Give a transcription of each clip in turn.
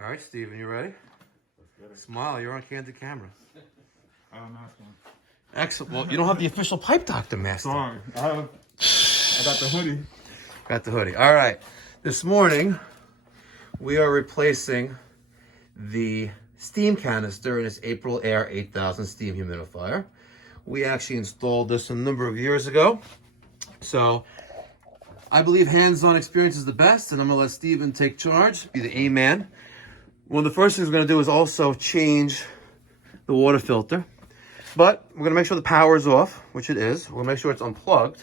All right, Steven, you ready? Smile, you're on candid camera. I'm not one. Excellent. Well, you don't have the official pipe doctor master. Sorry, I got the hoodie. Got the hoodie. All right. This morning, we are replacing the steam canister in this Aprilaire 8000 steam humidifier. We actually installed this a number of years ago. So I believe hands-on experience is the best, and I'm gonna let Steven take charge, be the A-man. One of the first things we're gonna do is also change the water filter. But we're gonna make sure the power is off, which it is. We're gonna make sure it's unplugged,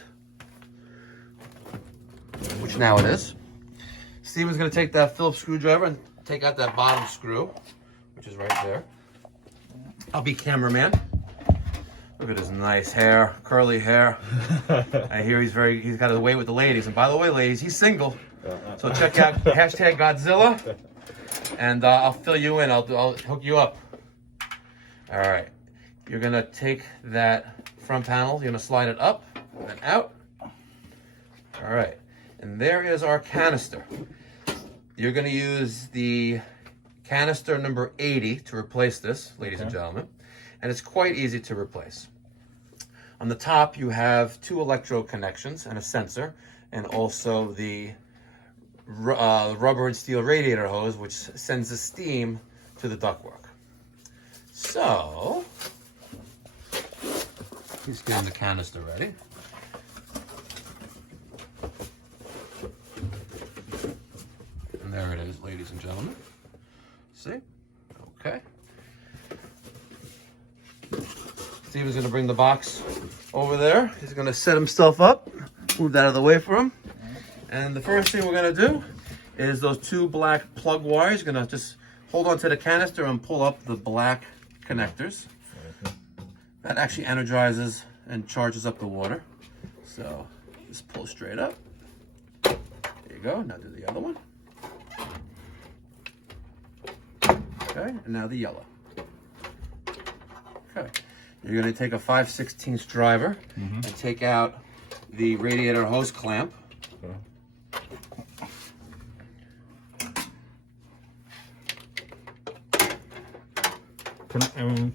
which now it is. Steven's gonna take that Phillips screwdriver and take out that bottom screw, which is right there. I'll be cameraman. Look at his nice hair, curly hair. I hear he's got it away with the ladies. And by the way, ladies, he's single. So check out hashtag Godzilla, and I'll fill you in. I'll hook you up. All right. You're gonna take that front panel. You're gonna slide it up and out. All right. And there is our canister. You're gonna use the canister number 80 to replace this, ladies and gentlemen. And it's quite easy to replace. On the top, you have 2 electrode connections and a sensor, and also the rubber and steel radiator hose, which sends the steam to the ductwork. So, he's getting the canister ready. And there it is, ladies and gentlemen. See? Okay. Steven's gonna bring the box over there. He's gonna set himself up, move that out of the way for him. And the first thing we're gonna do is those 2 black plug wires. You're gonna just hold on to the canister and pull up the black connectors. That actually energizes and charges up the water. So just pull straight up. There you go. Now do the other one. Okay, and now the yellow. Okay. You're going to take a 5/16 driver and take out the radiator hose clamp.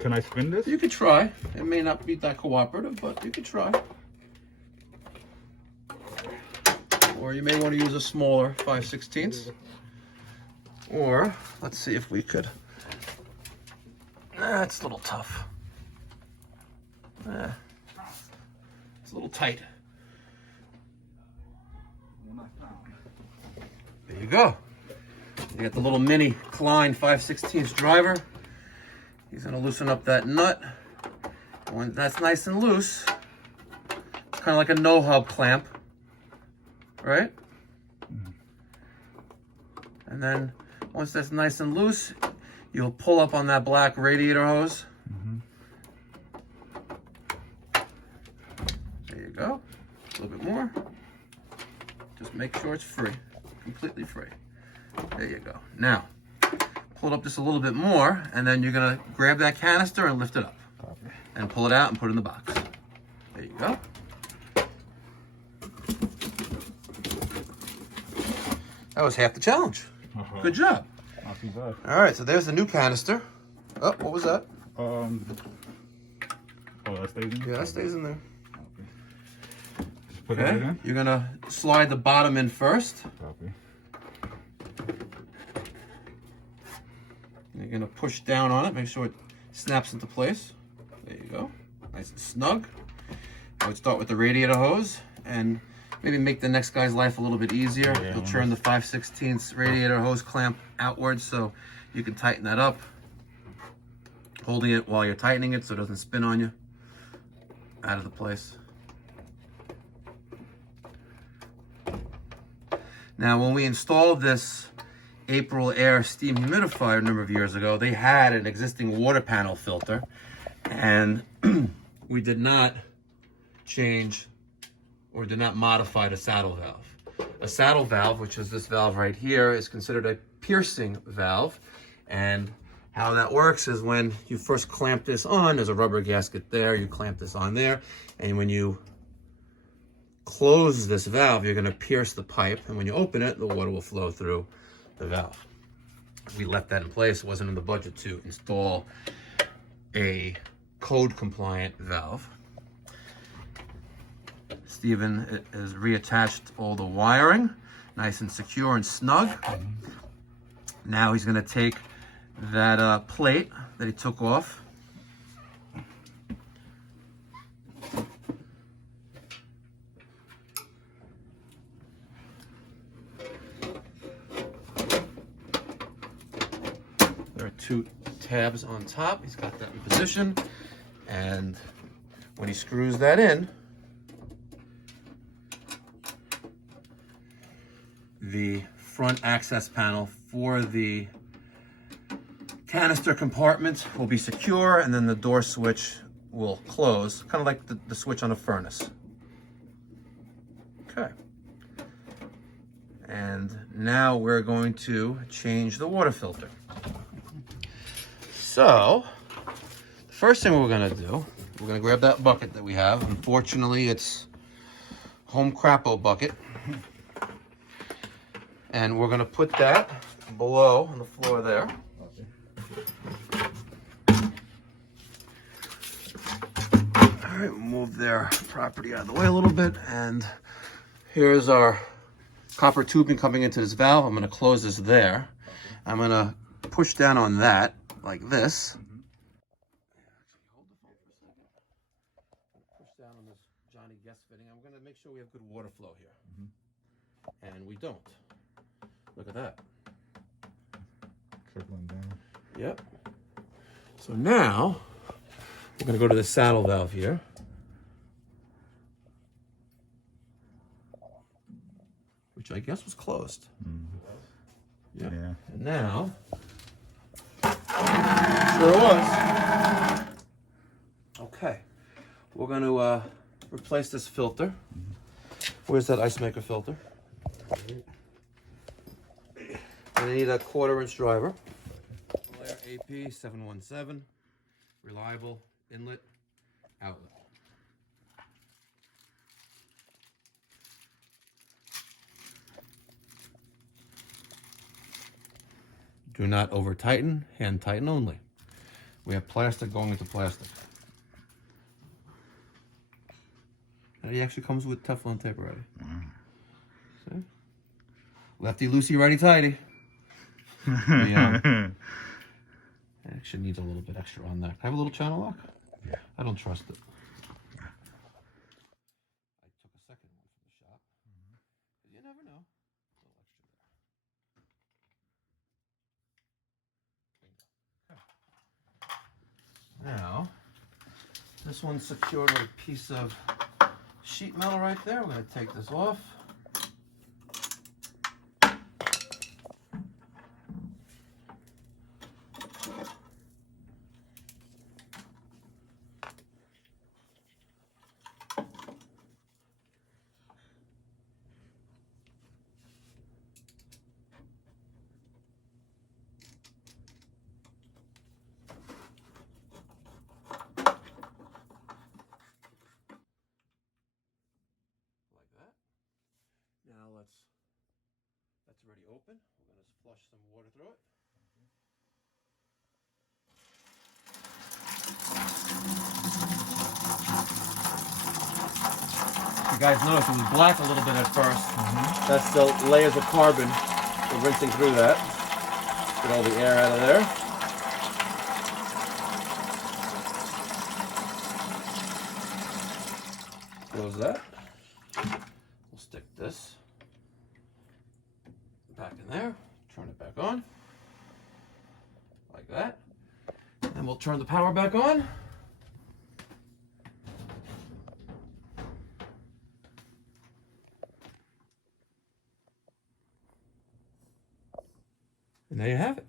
Can I spin this? You could try. It may not be that cooperative, but you could try. Or you may want to use a smaller 5/16. Or let's see if we could. It's a little tough. It's a little tight. There you go. You got the little mini Klein 5/16 driver. He's gonna loosen up that nut. When that's nice and loose, it's kind of like a no-hub clamp, right? And then once that's nice and loose, you'll pull up on that black radiator hose. There you go. A little bit more. Just make sure it's free, completely free. There you go. Now, pull it up just a little bit more, and then you're gonna grab that canister and lift it up. And pull it out and put it in the box. There you go. That was half the challenge. Good job. Not too bad. All right, so there's the new canister. Oh, what was that? Oh, that stays in? Yeah, that stays in there. Just put it in? You're gonna slide the bottom in first. Copy. You're gonna push down on it, make sure it snaps into place. There you go, nice and snug. I would start with the radiator hose and maybe make the next guy's life a little bit easier. Yeah, You'll turn the 5/16 radiator hose clamp outwards so you can tighten that up. Holding it while you're tightening it so it doesn't spin on you. Out of the place. Now when we installed this Aprilaire steam humidifier a number of years ago, they had an existing water panel filter, and we did not change or did not modify the saddle valve. A saddle valve, which is this valve right here, is considered a piercing valve, and how that works is when you first clamp this on, there's a rubber gasket there, you clamp this on there, and when you close this valve, you're going to pierce the pipe, and when you open it, the water will flow through the valve. we left that in place. It wasn't in the budget to install a code compliant valve. Steven has reattached all the wiring, nice and secure and snug. Now he's gonna take that plate that he took off. There are 2 tabs on top. He's got that in position. And when he screws that in, the front access panel for the canister compartment will be secure, and then the door switch will close, kind of like the switch on a furnace. Okay. And now we're going to change the water filter. So, the first thing we're gonna do, we're gonna grab that bucket that we have. Unfortunately, it's home Crapo bucket. And we're gonna put that below on the floor there. All right, we'll move their property out of the way a little bit. And here's our copper tubing coming into this valve. I'm gonna close this there. I'm gonna push down on that like this. Push down on this Johnny Guest fitting. I'm gonna make sure we have good water flow here. And we don't. Look at that. Trickling down. Yep. So now we're going to go to the saddle valve here. Which I guess was closed. Yep. Yeah. And now, sure it was. Okay. We're going to replace this filter. Where's that ice maker filter? I need a 1/4-inch driver. Aprilaire AP717, reliable inlet, outlet. Do not over tighten, hand tighten only. We have plastic going into plastic. And he actually comes with Teflon tape already. See? Lefty loosey, righty tighty. It actually needs a little bit extra on that. Can I have a little channel lock? Yeah. I don't trust it. I took a second one from the shop. You never know. A little extra there. Now, this one's secured with a piece of sheet metal right there. We're going to take this off. Now that's already open. We're going to flush some water through it. You guys notice it was black a little bit at first. That's the layers of carbon. We're rinsing through that. Get all the air out of there. Close that. We'll stick this back in there. Turn it back on. Like that. And we'll turn the power back on. And there you have it.